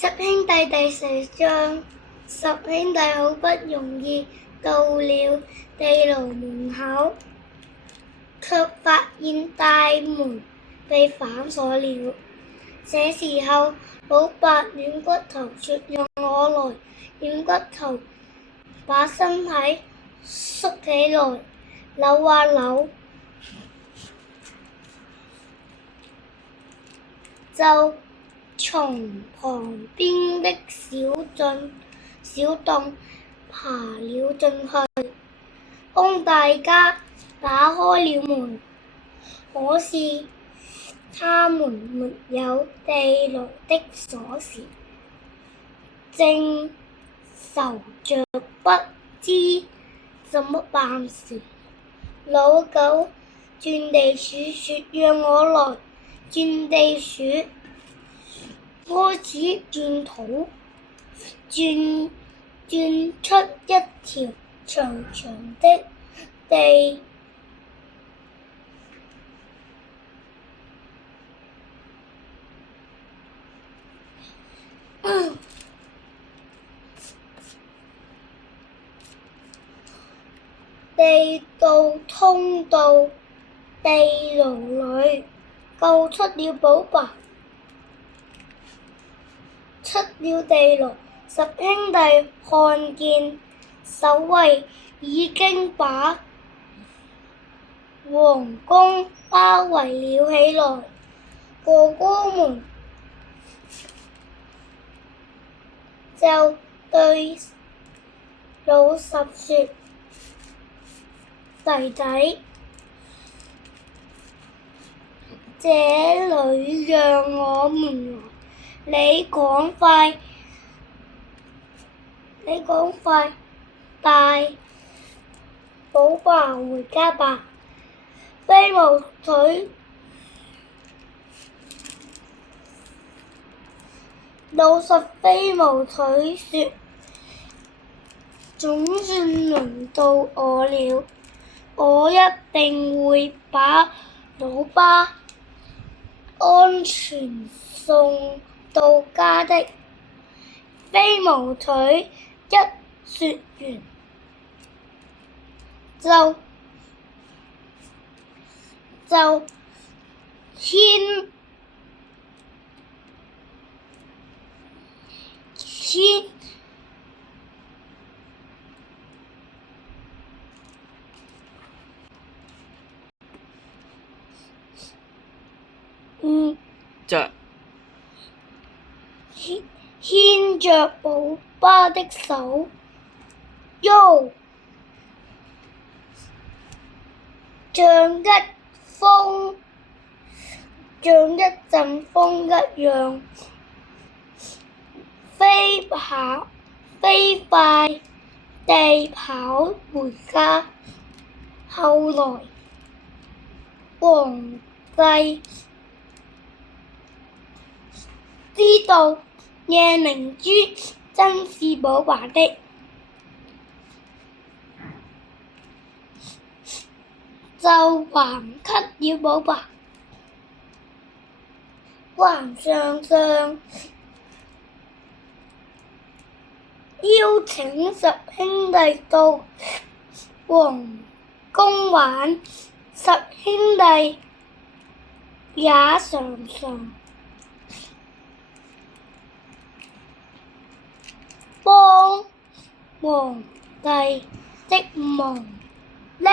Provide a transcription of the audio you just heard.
十兄弟第四章。十兄弟好不容易到了地牢門口，卻發現大門被反鎖了。這時候，老伯軟骨頭說：讓我來。軟骨頭把身體縮起來，扭啊扭，就從旁邊的小洞爬了進去，幫大家打開了門。可是他們沒有地牢的鎖匙，正愁着不知怎麼辦時，老狗轉地鼠說：讓我來。轉地鼠開始轉土，轉出一條長長的地道通到地牢裏，救出了寶爸。出了地牢，十兄弟看見守衛已經把皇宮包圍了起來。哥哥們就對老十說：弟弟，這裡讓我們來，你趕快帶寶爸回家吧。飛毛腿老十飛毛腿說：總算輪到我了，我一定會把老爸安全送到家的。飛毛腿一說完，就牽着寶爸的手，喲，像一陣風一樣，飛快地跑回家。後來皇帝知道夜明珠真是寶爸的，就還給了寶爸。皇上邀請十兄弟到皇宮玩，十兄弟也常常幫皇帝的忙呢。